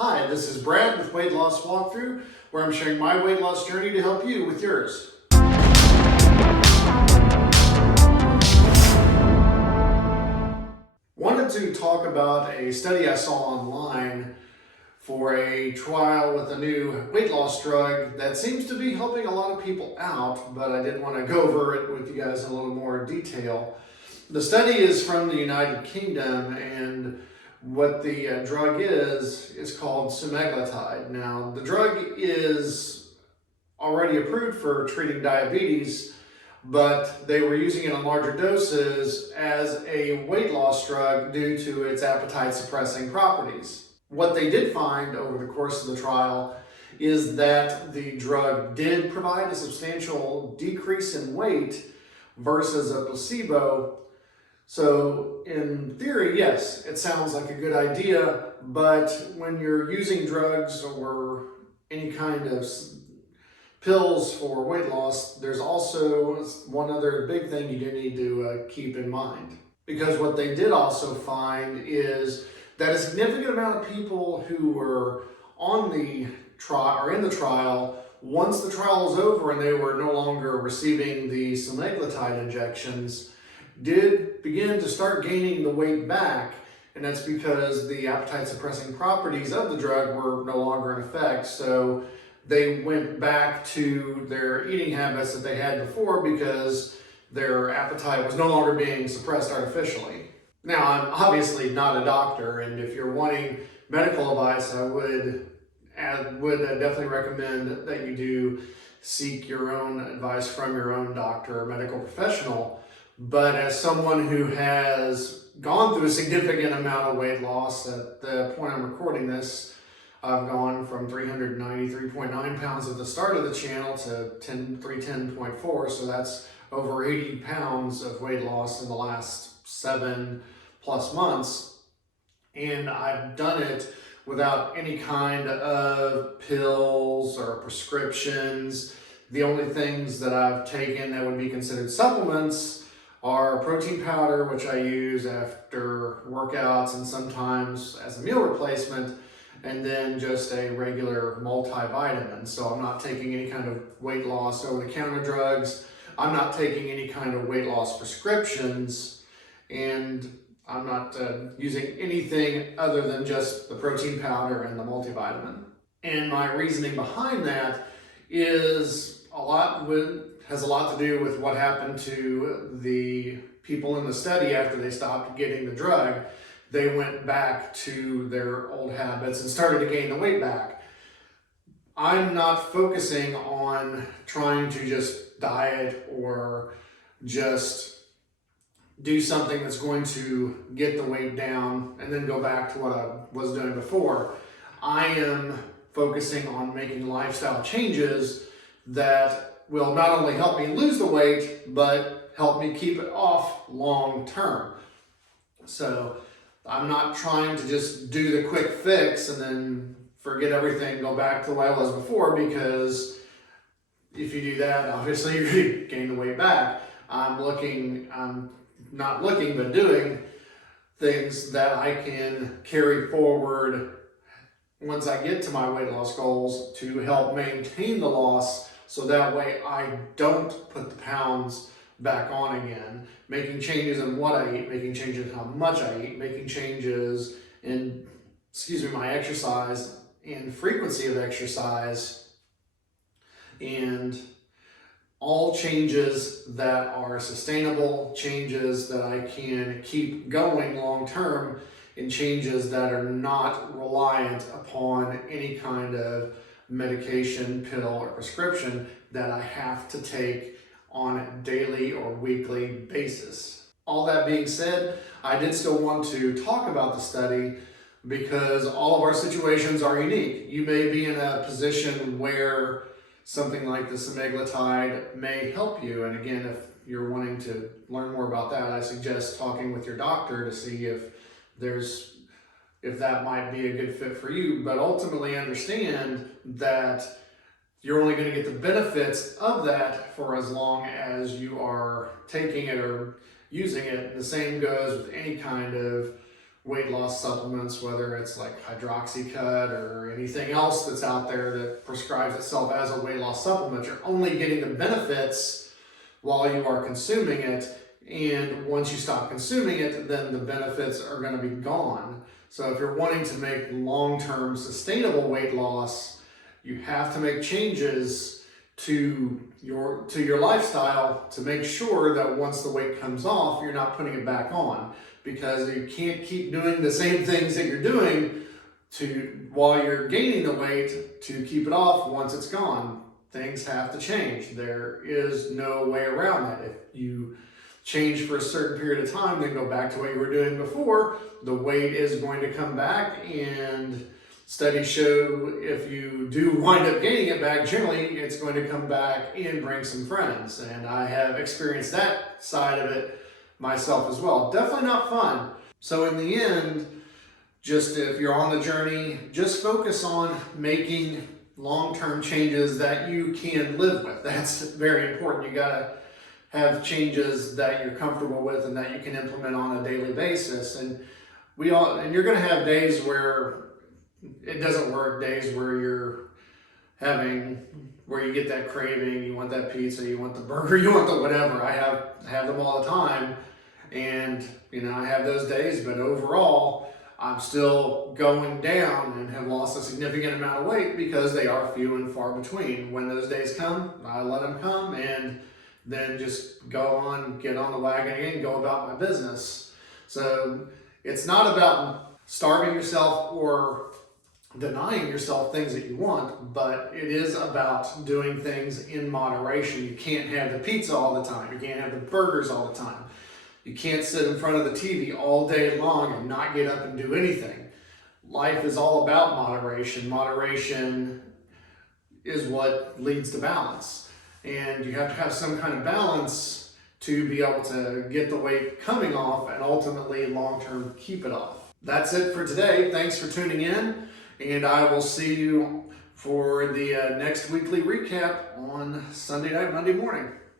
Hi, this is Brad with Weight Loss Walkthrough, where I'm sharing my weight loss journey to help you with yours. Wanted to talk about a study I saw online for a trial with a new weight loss drug that seems to be helping a lot of people out, but I did want to go over it with you guys in a little more detail. The study is from the United Kingdom, and what the drug is called Semaglutide. Now, the drug is already approved for treating diabetes, but they were using it in larger doses as a weight loss drug due to its appetite suppressing properties. What they did find over the course of the trial is that the drug did provide a substantial decrease in weight versus a placebo. So in theory, yes, it sounds like a good idea, but when you're using drugs or any kind of pills for weight loss, there's also one other big thing you do need to keep in mind. Because what they did also find is that a significant amount of people who were on the trial or in the trial, once the trial was over and they were no longer receiving the semaglutide injections, did begin to start gaining the weight back, and that's because the appetite suppressing properties of the drug were no longer in effect. So they went back to their eating habits that they had before because their appetite was no longer being suppressed artificially. Now, I'm obviously not a doctor, and if you're wanting medical advice, I would definitely recommend that you do seek your own advice from your own doctor or medical professional. But as someone who has gone through a significant amount of weight loss, at the point I'm recording this, I've gone from 393.9 pounds at the start of the channel to 310.4, so that's over 80 pounds of weight loss in the last 7+ months. And I've done it without any kind of pills or prescriptions. The only things that I've taken that would be considered supplements are protein powder, which I use after workouts and sometimes as a meal replacement, and then just a regular multivitamin. So I'm not taking any kind of weight loss over-the-counter drugs. I'm not taking any kind of weight loss prescriptions, and I'm not using anything other than just the protein powder and the multivitamin. And my reasoning behind that is has a lot to do with what happened to the people in the study after they stopped getting the drug. They went back to their old habits and started to gain the weight back. I'm not focusing on trying to just diet or just do something that's going to get the weight down and then go back to what I was doing before. I am focusing on making lifestyle changes that will not only help me lose the weight, but help me keep it off long term. So I'm not trying to just do the quick fix and then forget everything, go back to the way I was before, because if you do that, obviously you're going to gain the weight back. I'm not looking, but doing things that I can carry forward once I get to my weight loss goals to help maintain the loss, so that way I don't put the pounds back on again. Making changes in what I eat, making changes in how much I eat, making changes in, my exercise and frequency of exercise, and all changes that are sustainable, changes that I can keep going long term, and changes that are not reliant upon any kind of medication, pill, or prescription that I have to take on a daily or weekly basis. All that being said, I did still want to talk about the study because all of our situations are unique. You may be in a position where something like the semaglutide may help you. And again, if you're wanting to learn more about that, I suggest talking with your doctor to see if that might be a good fit for you. But ultimately understand that you're only going to get the benefits of that for as long as you are taking it or using it. The same goes with any kind of weight loss supplements, whether it's like hydroxycut or anything else that's out there that prescribes itself as a weight loss supplement. You're only getting the benefits while you are consuming it, and once you stop consuming it, then the benefits are going to be gone. So if you're wanting to make long-term sustainable weight loss, you have to make changes to your lifestyle to make sure that once the weight comes off, you're not putting it back on, because you can't keep doing the same things that you're doing while you're gaining the weight to keep it off once it's gone. Things have to change. There is no way around that. If you change for a certain period of time, then go back to what you were doing before, the weight is going to come back, and studies show if you do wind up gaining it back, generally it's going to come back and bring some friends. And I have experienced that side of it myself as well. Definitely not fun. So in the end, just if you're on the journey, just focus on making long-term changes that you can live with. That's very important. You gotta have changes that you're comfortable with and that you can implement on a daily basis. And you're gonna have days where it doesn't work, days where where you get that craving, you want that pizza, you want the burger, you want the whatever. I have them all the time, and I have those days, but overall I'm still going down and have lost a significant amount of weight because they are few and far between. When those days come, I let them come and then just go on, get on the wagon again, go about my business. So it's not about starving yourself or denying yourself things that you want, but it is about doing things in moderation. You can't have the pizza all the time. You can't have the burgers all the time. You can't sit in front of the TV all day long and not get up and do anything. Life is all about moderation. Moderation is what leads to balance. And you have to have some kind of balance to be able to get the weight coming off and ultimately long-term keep it off. That's it for today. Thanks for tuning in, and I will see you for the next weekly recap on Sunday night, Monday morning.